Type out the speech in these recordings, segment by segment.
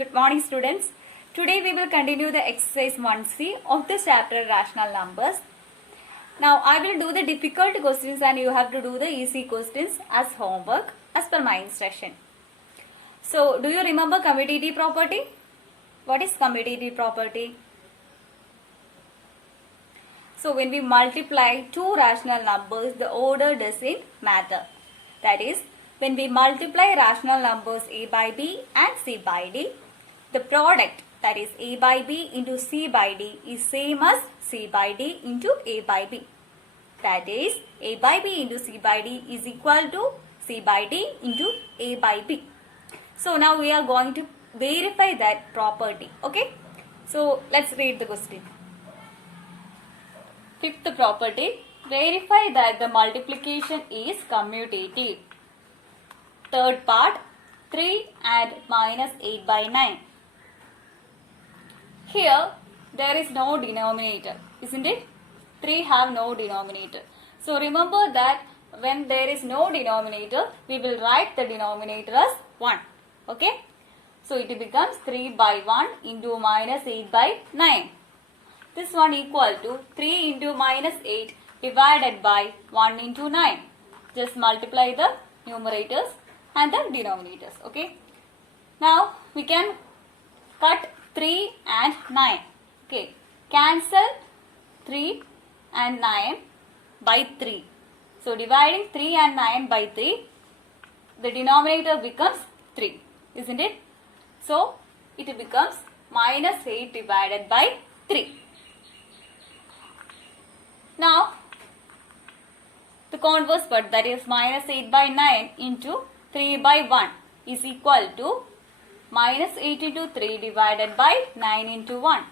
Good morning, students. Today we will continue the exercise 1C of this chapter rational numbers. Now I will do the difficult questions and you have to do the easy questions as homework as per my instruction. So do you remember commutative property? What is commutative property? So when we multiply two rational numbers, the order doesn't matter. That is, when we multiply rational numbers a by b and c by d, the product, that is a by b into c by d, is same as c by d into a by b. That is, a by b into c by d is equal to c by d into a by b. So now we are going to verify that property. Okay. So let's read the question. Fifth property, verify that the multiplication is commutative. Third part, 3 and minus 8 by 9. Here, there is no denominator, isn't it? 3 have no denominator. So remember that when there is no denominator, we will write the denominator as 1. Okay? So it becomes 3 by 1 into minus 8 by 9. This one equal to 3 into minus 8 divided by 1 into 9. Just multiply the numerators and the denominators. Okay. Now we can cut 3 and 9. Okay. Cancel 3 and 9 by 3. So dividing 3 and 9 by 3, the denominator becomes 3. Isn't it? So it becomes minus 8 divided by 3. Now, the converse part, that is minus 8 by 9 into 3 by 1 is equal to minus 8 into 3 divided by 9 into 1.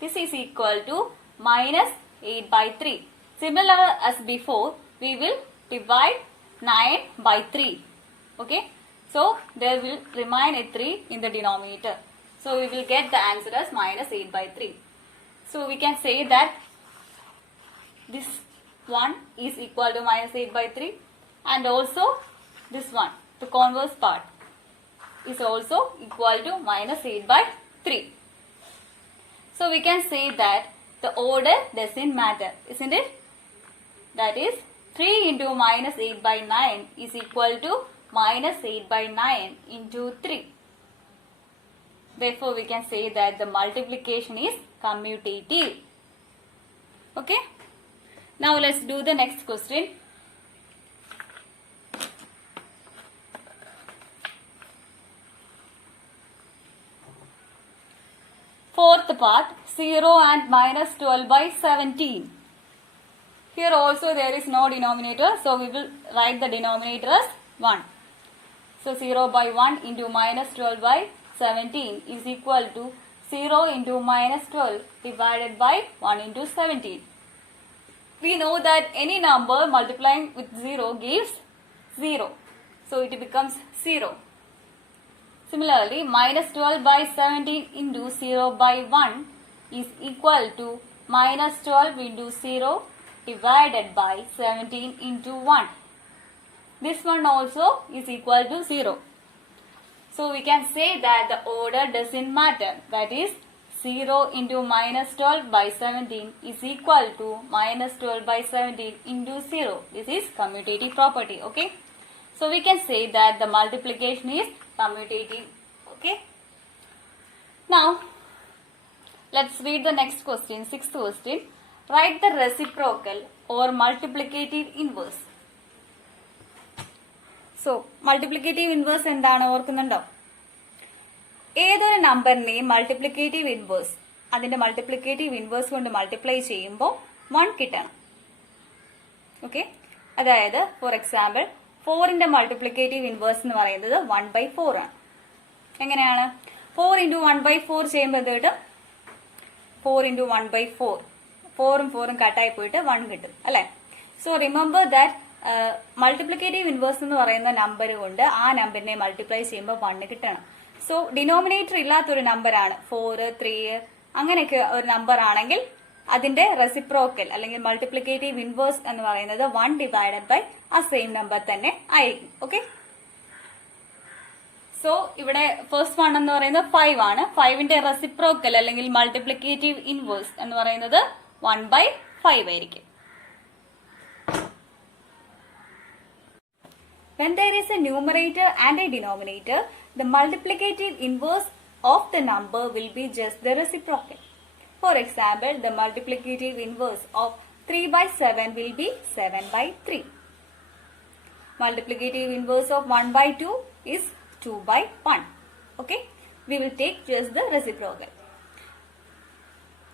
This is equal to minus 8 by 3. Similar as before, we will divide 9 by 3. Okay. So, there will remain a 3 in the denominator. So, we will get the answer as minus 8 by 3. So, we can say that this one is equal to minus 8 by 3 and also this one, the converse part, is also equal to minus 8 by 3. So we can say that the order doesn't matter, isn't it? That is, 3 into minus 8 by 9 is equal to minus 8 by 9 into 3. Therefore we can say that the multiplication is commutative. Okay. Now let's do the next question. Fourth part, 0 and minus 12 by 17. Here also there is no denominator, so we will write the denominator as 1. So 0 by 1 into minus 12 by 17 is equal to 0 into minus 12 divided by 1 into 17. We know that any number multiplying with 0 gives 0. So it becomes 0. Similarly, minus 12 by 17 into 0 by 1 is equal to minus 12 into 0 divided by 17 into 1. This one also is equal to 0. So we can say that the order doesn't matter. That is, 0 into minus 12 by 17 is equal to minus 12 by 17 into 0. This is commutative property. Okay. So we can say that the multiplication is commutative. Okay. Now, let's read the next question. Sixth question. Write the reciprocal or multiplicative inverse. So, multiplicative inverse എന്താണ് ഓർക്കുന്നുണ്ടോ? ഏതൊരു നമ്പറിനെയും multiplicative inverse, അതിന്റെ multiplicative inverse കൊണ്ട് multiply ചെയ്യുമ്പോൾ 1 കിട്ടണം. Okay. അതായത് for example 4ന്റെ multiplicative inverse എന്ന് പറയുന്നത് 1/4 ആണ്. എങ്ങനെയാണ്? 4 into 1/4 ചെയ്യുമ്പോൾ എന്ത് കിട്ടും? 4 into 1/4. 4ഉം 4ഉം കട്ടായി പോയിട്ട് 1 കിട്ടും അല്ലെ? So remember that multiplicative inverse എന്ന് പറയുന്ന നമ്പർ കൊണ്ട് ആ നമ്പറിനെ മൾട്ടിപ്ലൈ ചെയ്യുമ്പോൾ 1 കിട്ടണം. സോ ഡിനോമിനേറ്റർ ഇല്ലാത്തൊരു നമ്പറാണ് 4, 3 അങ്ങനെയൊക്കെ ഒരു നമ്പർ ആണെങ്കിൽ അതിന്റെ റെസിപ്രോക്കൽ അല്ലെങ്കിൽ മൾട്ടിപ്ലിക്കേറ്റീവ് ഇൻവേഴ്സ് എന്ന് പറയുന്നത് 1 ഡിവൈഡഡ് ബൈ ആ സെയിം നമ്പർ തന്നെ ആയിരിക്കും. ഓക്കെ. സോ ഇവിടെ ഫസ്റ്റ് വൺ എന്ന് പറയുന്നത് 5 ആണ്. 5ന്റെ റെസിപ്രോക്കൽ അല്ലെങ്കിൽ മൾട്ടിപ്ലിക്കേറ്റീവ് ഇൻവേഴ്സ് എന്ന് പറയുന്നത് 1/5 ആയിരിക്കും. When there is a numerator and a denominator, the multiplicative inverse of the number will be just the reciprocal. For example, the multiplicative inverse of 3/7 will be 7/3. Multiplicative inverse of 1/2 is 2/1. Okay, we will take just the reciprocal.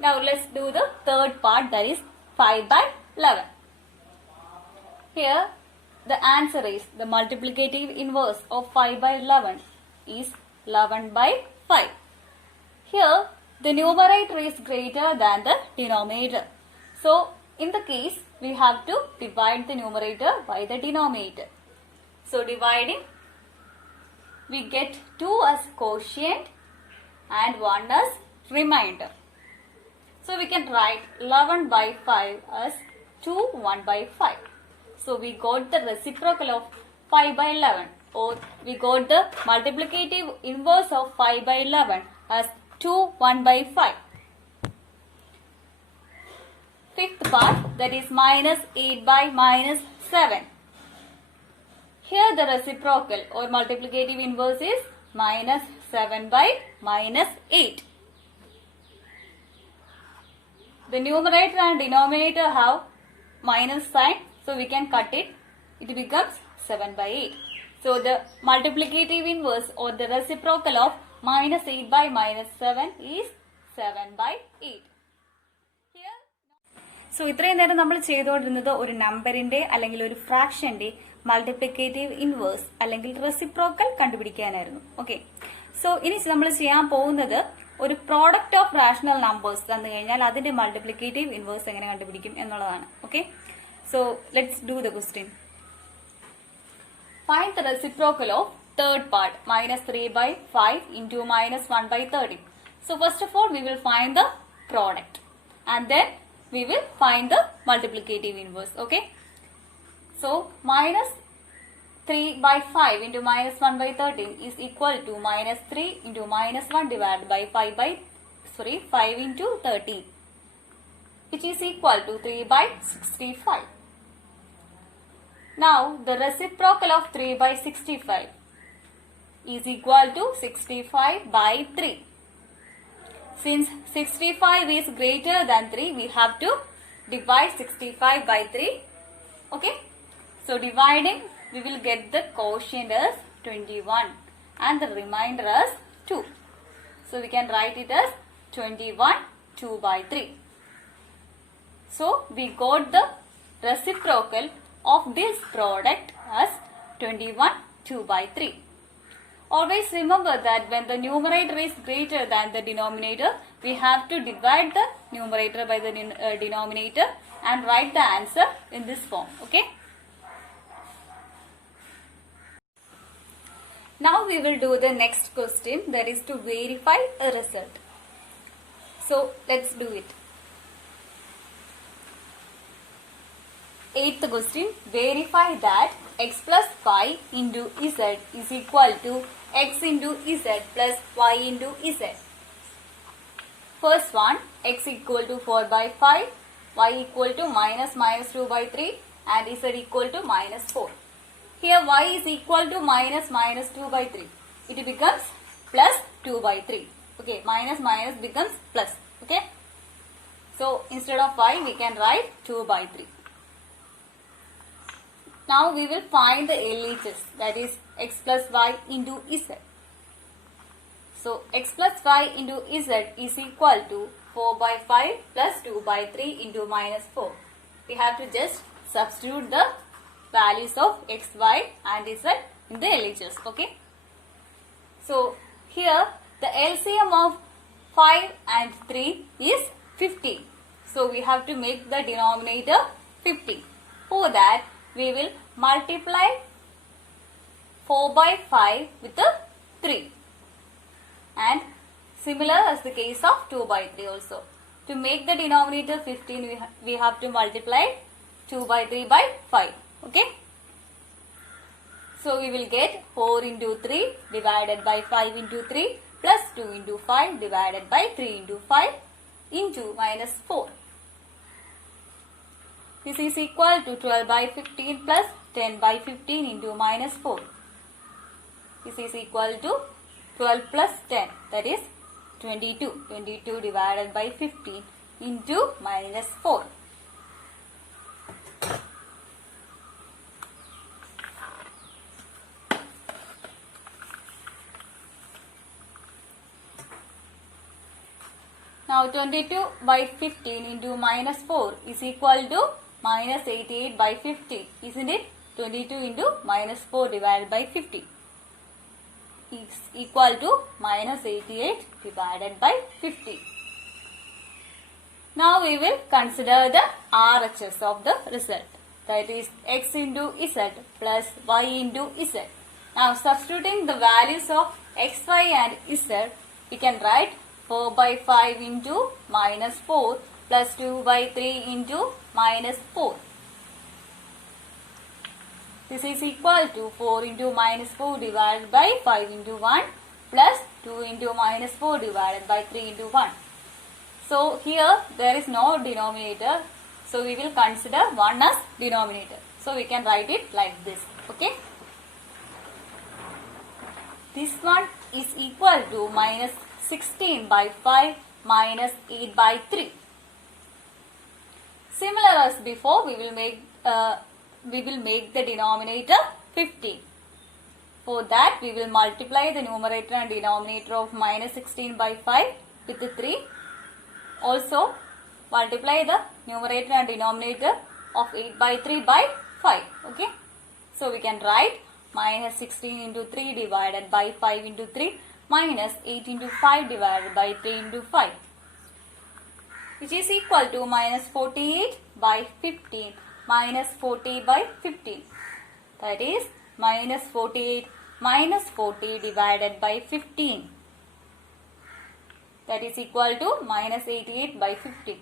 Now let's do the third part, that is 5/11. Here the answer is the multiplicative inverse of 5/11 is 11/5. Here the numerator is greater than the denominator. So in the case we have to divide the numerator by the denominator. So dividing, we get 2 as quotient and 1 as remainder. So we can write 11/5 as 2 1/5. So we got the reciprocal of 5/11, or we got the multiplicative inverse of 5/11 as 2 1/5. Fifth part, that is -8/-7. Here the reciprocal or multiplicative inverse is -7/-8. The numerator and denominator have minus sign, so we can cut it. It becomes 7/8. So the multiplicative inverse or the reciprocal of -8/-7 is 7/8. Here, so ഇത്രയും നേരം നമ്മൾ ചെയ്തുകൊണ്ടിരുന്നത് ഒരു നമ്പറിന്റെ അല്ലെങ്കിൽ ഒരു ഫ്രാക്ഷന്റെ multiplicative inverse അല്ലെങ്കിൽ reciprocal കണ്ടുപിടിക്കാനായിരുന്നു. Okay, so ഇനി നമ്മൾ ചെയ്യാൻ പോകുന്നത് ഒരു പ്രോഡക്റ്റ് ഓഫ് റാഷണൽ നമ്പേഴ്സ് തന്നു കഴിഞ്ഞാൽ അതിന്റെ മൾട്ടിപ്ലിക്കേറ്റീവ് ഇൻവേഴ്സ് എങ്ങനെ കണ്ടുപിടിക്കും എന്നുള്ളതാണ്. Okay, so let's do the question. Find the reciprocal of third part, -3/5 into -1/30. So first of all we will find the product and then we will find the multiplicative inverse. Okay, so -3/5 into -1/30 is equal to -3 into -1 divided by 5 into 13, which is equal to 3/65. Now the reciprocal of 3/65 is equal to 65/3. Since 65 is greater than 3, we have to divide 65 by 3. Okay, so dividing, we will get the quotient as 21 and the remainder as 2. So we can write it as 21 2/3. So we got the reciprocal of this product as 21 2/3. Always remember that when the numerator is greater than the denominator, we have to divide the numerator by the denominator and write the answer in this form. Okay. Now we will do the next question, that is to verify a result. So let's do it. Eighth question, verify that x plus y into z is equal to x into z plus y into z. First one, x equal to 4/5, y equal to -2/3 and z equal to -4. Here y is equal to -2/3. It becomes plus 2/3. Okay, minus becomes plus. Okay, so instead of y we can write 2/3. Now we will find the LHS, that is x plus y into z. So x plus y into z is equal to 4/5 plus 2/3 into -4. We have to just substitute the values of x, y and z in the LHS. Okay. So here the LCM of 5 and 3 is 50. So we have to make the denominator 50. For that we will multiply 4/5 with the 3. And similar as the case of 2/3 also. To make the denominator 15, we have to multiply 2/3 by 5. Okay. So we will get 4 into 3 divided by 5 into 3 plus 2 into 5 divided by 3 into 5 into minus 4. This is equal to 12 by 15 plus 10 by 15 into minus 4. This is equal to 12 plus 10, that is 22. 22 divided by 15 into minus 4. Now 22 by 15 into minus 4 is equal to minus 88 by 50. Isn't it? 22 into minus 4 divided by 50 is equal to minus 88 divided by 50. Now we will consider the RHS of the result. That is x into z plus y into z. Now substituting the values of x, y and z, we can write 4 by 5 into minus 4 plus 2 by 3 into minus 4. This is equal to 4 into minus 4 divided by 5 into 1 plus 2 into minus 4 divided by 3 into 1. So here there is no denominator. So we will consider 1 as denominator. So we can write it like this. Okay. This one is equal to minus 16 by 5 minus 8 by 3. Similar as before, we will make the denominator 15. For that, we will multiply the numerator and denominator of minus 16 by 5 with the 3. Also, multiply the numerator and denominator of 8 by 3 by 5. Okay. So, we can write minus 16 into 3 divided by 5 into 3 minus 8 into 5 divided by 3 into 5, which is equal to minus 48 by 15 minus 40 by 15. That is minus 48 minus 40 divided by 15. That is equal to minus 88 by 15.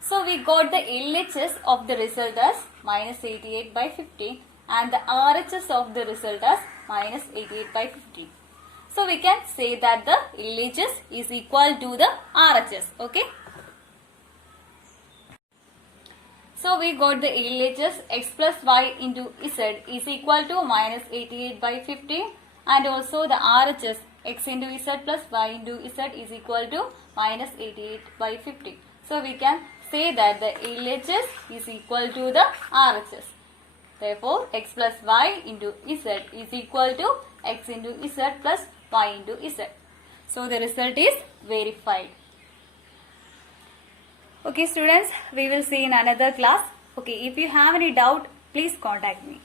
So we got the LHS of the result as minus 88 by 15 and the RHS of the result as minus 88 by 15. So we can say that the LHS is equal to the RHS. Okay. So we got the LHS x plus y into z is equal to minus 88 by 15 and also the RHS x into z plus y into z is equal to minus 88 by 15. So we can say that the LHS is equal to the RHS. Therefore, x plus y into z is equal to x into z plus y into z. So the result is verified. Okay students, we will see in another class. Okay, if you have any doubt, please contact me.